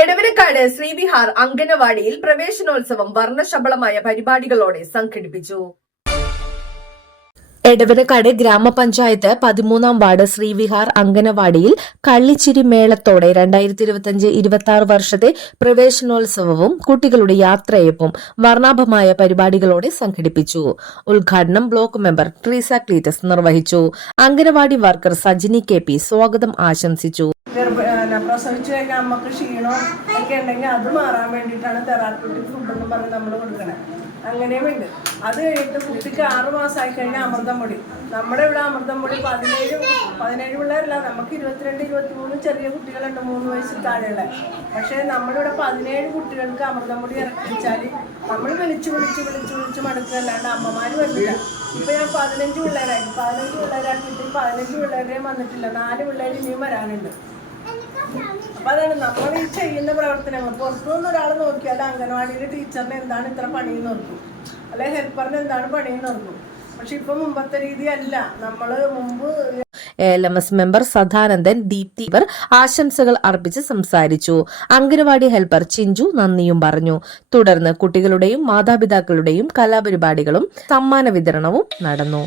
എടവനക്കാട് ശ്രീവിഹാർ അംഗനവാടിയിൽ പ്രവേശനോത്സവം വർണ്ണശബളമായ പരിപാടികളോടെ സംഘടിപ്പിച്ചു. എടവനക്കാട് ഗ്രാമപഞ്ചായത്ത് 13-ാം വാർഡ് ശ്രീവിഹാർ അംഗനവാടിയിൽ കള്ളിച്ചിരി മേളത്തോടെ 2025-26 വർഷത്തെ പ്രവേശനോത്സവവും കുട്ടികളുടെ യാത്രയപ്പും വർണ്ണാഭമായ പരിപാടികളോടെ സംഘടിപ്പിച്ചു. ഉദ്ഘാടനം ബ്ലോക്ക് മെമ്പർ ട്രീസ ക്ലീറ്റസ് നിർവഹിച്ചു. അംഗനവാടി വർക്കർ സജിനി KP സ്വാഗതം ആശംസിച്ചു. പ്രസവിച്ചു കഴിഞ്ഞാൽ അമ്മക്ക് ക്ഷീണം ഒക്കെ ഉണ്ടെങ്കിൽ അത് മാറാൻ വേണ്ടിയിട്ടാണ് തെറാപ്യൂട്ടിക് ഫുഡ് എന്ന് പറഞ്ഞ് നമ്മൾ കൊടുക്കണേ. അങ്ങനെയുമുണ്ട്. അത് കഴിഞ്ഞിട്ട് കുട്ടിക്ക് 6 മാസമായി കഴിഞ്ഞാൽ അമൃതം പൊടി. നമ്മുടെ ഇവിടെ അമൃതം പൊടി 17 പിള്ളേരല്ല, നമുക്ക് 22-23 ചെറിയ കുട്ടികളുണ്ട് 3 വയസ്സിൽ താഴെയുള്ള. പക്ഷേ നമ്മളിവിടെ 17 കുട്ടികൾക്ക് അമൃതം പൊടി ഇറക്കിച്ചാൽ നമ്മൾ വിളിച്ച് മടുക്കല്ലാണ്ട് അമ്മമാർ വരില്ല. ഇപ്പൊ ഞാൻ 15 പിള്ളേരാക്കിയിട്ട് 15 പിള്ളേരെയും വന്നിട്ടില്ല. 4 പിള്ളേർ ഇനിയും വരാനുണ്ട്. അപ്പൊ അതാണ് നമ്മൾ ഈ ചെയ്യുന്ന പ്രവർത്തനങ്ങൾ. പുറത്തുനിന്ന് ഒരാൾ നോക്കിയാൽ അംഗനവാടിയിലെ ടീച്ചറിന് എന്താണ് ഇത്ര പണിയെന്ന് ഓർക്കും, അല്ലെ ഹെൽപ്പറിന് എന്താണ് പണിയെന്ന് ഓർക്കും. പക്ഷെ ഇപ്പൊ മുമ്പത്തെ രീതി അല്ല. നമ്മള് മുമ്പ് LMS മെമ്പർ സദാനന്ദൻ ദീപ്തി ഇവർ ആശംസകൾ അർപ്പിച്ച് സംസാരിച്ചു. അംഗനവാടി ഹെൽപ്പർ ചിഞ്ചു നന്ദിയും പറഞ്ഞു. തുടർന്ന് കുട്ടികളുടെയും മാതാപിതാക്കളുടെയും കലാപരിപാടികളും സമ്മാന വിതരണവും നടന്നു.